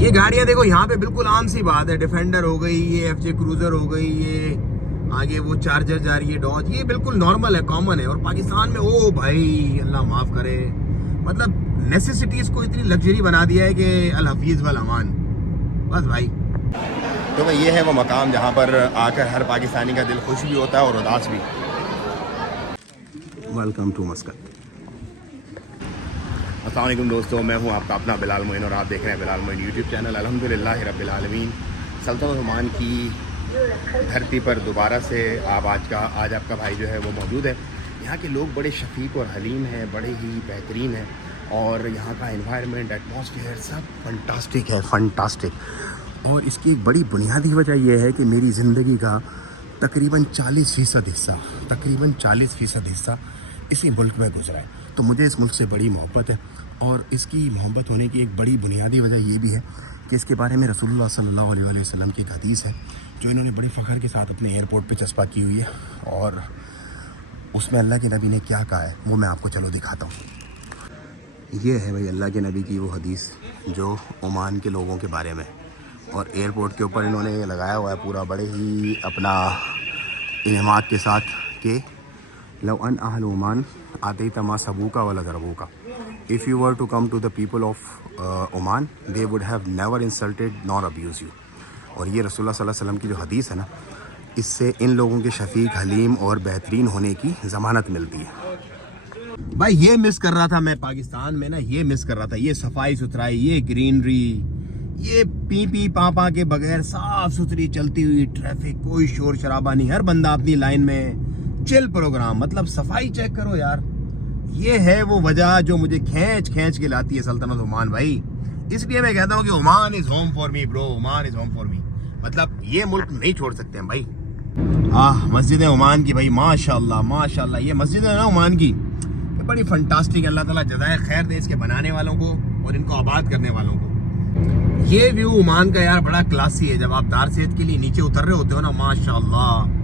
یہ گاڑیاں دیکھو یہاں پہ بالکل عام سی بات ہے، ڈیفینڈر ہو گئی، یہ FJ کروزر ہو گئی، یہ آگے وہ چارجر جا رہی ہے ڈاج، یہ بالکل نارمل ہے، کامن ہے. اور پاکستان میں او بھائی اللہ معاف کرے، مطلب نیسیسٹیز کو اتنی لگژری بنا دیا ہے کہ الحفیظ والامان. بس بھائی تو میں یہ ہے وہ مقام جہاں پر آ کر ہر پاکستانی کا دل خوش بھی ہوتا ہے اور اداس بھی. Welcome to Muscat. السلام علیکم دوستو، میں ہوں آپ کا اپنا بلال معین اور آپ دیکھ رہے ہیں بلال معین یوٹیوب چینل. الحمدللہ رب العالمین، سلطنت عمان کی دھرتی پر دوبارہ سے آج آپ کا بھائی جو ہے وہ موجود ہے. یہاں کے لوگ بڑے شفیق اور حلیم ہیں، بڑے ہی بہترین ہیں، اور یہاں کا انوائرمنٹ، ایٹماسفیئر سب فنٹاسٹک ہے، فنٹاسٹک. اور اس کی ایک بڑی بنیادی وجہ یہ ہے کہ میری زندگی کا تقریباً 40% حصہ اسی ملک میں گزرا ہے. تو مجھے اس ملک سے بڑی محبت ہے، اور اس کی محبت ہونے کی ایک بڑی بنیادی وجہ یہ بھی ہے کہ اس کے بارے میں رسول اللہ صلی اللہ علیہ وسلم کی ایک حدیث ہے جو انہوں نے بڑی فخر کے ساتھ اپنے ایئرپورٹ پہ چسپاں کی ہوئی ہے. اور اس میں اللہ کے نبی نے کیا کہا ہے وہ میں آپ کو چلو دکھاتا ہوں. یہ ہے بھائی اللہ کے نبی کی وہ حدیث جو عمان کے لوگوں کے بارے میں، اور ایئرپورٹ کے اوپر انہوں نے یہ لگایا ہوا ہے پورا بڑے ہی اپنا انعامات کے ساتھ کہ لو ان اہل عمان آتیت ما سبوکا ولا ضربوکا. If you were to come to the people of Oman, they would have never insulted nor abused you. اور یہ رسول اللہ صلی اللہ علیہ وسلم کی جو حدیث ہے نا، اس سے ان لوگوں کے شفیق، حلیم اور بہترین ہونے کی ضمانت ملتی ہے. بھائی یہ مس کر رہا تھا میں پاکستان میں نا، یہ مس کر رہا تھا، یہ صفائی ستھرائی، یہ گرینری، یہ پی پا کے بغیر صاف ستھری چلتی ہوئی ٹریفک، کوئی شور شرابہ نہیں، ہر بندہ اپنی لائن میں، چل پروگرام. مطلب صفائی چیک کرو یار. یہ ہے وہ وجہ جو مجھے کھینچ کے لاتی ہے سلطنت عمان بھائی. اس لیے میں کہتا ہوں کہ Oman is home for me bro, Oman is home for me. مطلب یہ ملک نہیں چھوڑ سکتے ہیں بھائی. مسجد عمان کی بھائی ماشاءاللہ ماشاءاللہ، یہ مسجد ہے نا عمان کی، یہ بڑی فنٹاسٹک. اللہ تعالیٰ جزائے خیر دے اس کے بنانے والوں کو اور ان کو آباد کرنے والوں کو. یہ ویو عمان کا یار بڑا کلاسی ہے. جب آپ دار صحت کے لیے نیچے اتر رہے ہوتے ہو نا، ماشاءاللہ